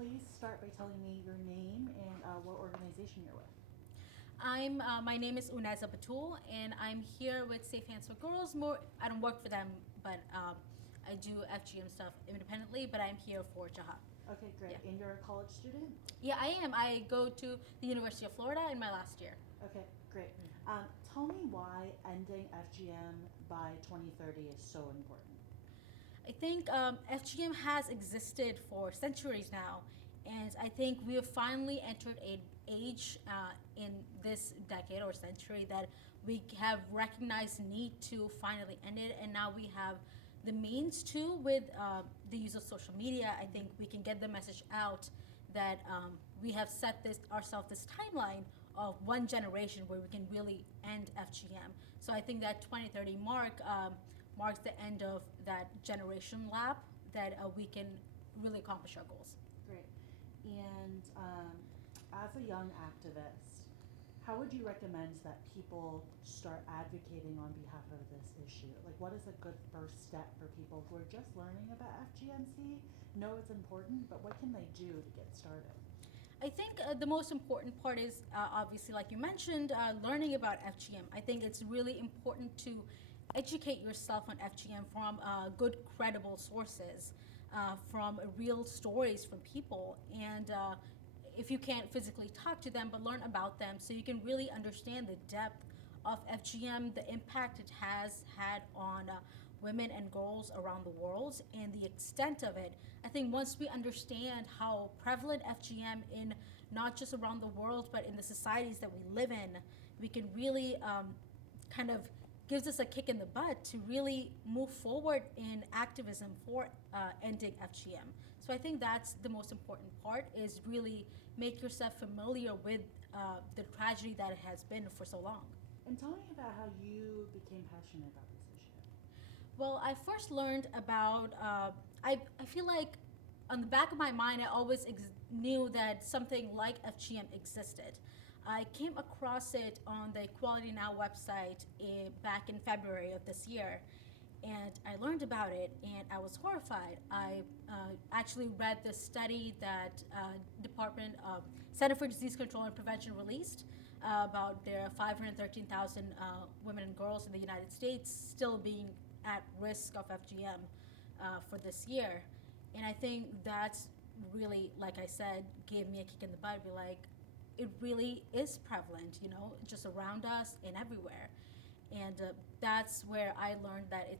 please start by telling me your name and what organization you're with? My name is Unaiza Batool, and I'm here with Safe Hands for Girls. More, I don't work for them, but I do FGM stuff independently. But I'm here for Jaha. Okay, great. Yeah. And you're a college student? Yeah, I am. I go to the University of Florida in my last year. Okay, great. Tell me why ending FGM by 2030 is so important. I think FGM has existed for centuries now, and I think we have finally entered an age in this decade or century that we have recognized need to finally end it, and now we have the means to with the use of social media. I think we can get the message out that we have set this ourselves this timeline of one generation where we can really end FGM. So I think that 2030 marks the end of that generation lap that we can really accomplish our goals. Great. And as a young activist, how would you recommend that people start advocating on behalf of this issue? Like, what is a good first step for people who are just learning about FGMC, know it's important, but what can they do to get started? I think the most important part is obviously, like you mentioned, learning about FGM. I think it's really important to educate yourself on FGM from good, credible sources, from real stories from people. And if you can't physically talk to them, but learn about them so you can really understand the depth of FGM, the impact it has had on women and girls around the world, and the extent of it. I think once we understand how prevalent FGM in not just around the world, but in the societies that we live in, we can really kind of gives us a kick in the butt to really move forward in activism for ending FGM. So I think that's the most important part is really make yourself familiar with the tragedy that it has been for so long. And tell me about how you became passionate about this issue. Well, I first learned about, I feel like on the back of my mind, I always knew that something like FGM existed. I came across it on the Equality Now website back in February of this year, and I learned about it, and I was horrified. I actually read the study that Department of Center for Disease Control and Prevention released about their 513,000 women and girls in the United States still being at risk of FGM for this year. And I think that's really, like I said, gave me a kick in the butt. Be like, it really is prevalent, just around us and everywhere. And that's where I learned that it's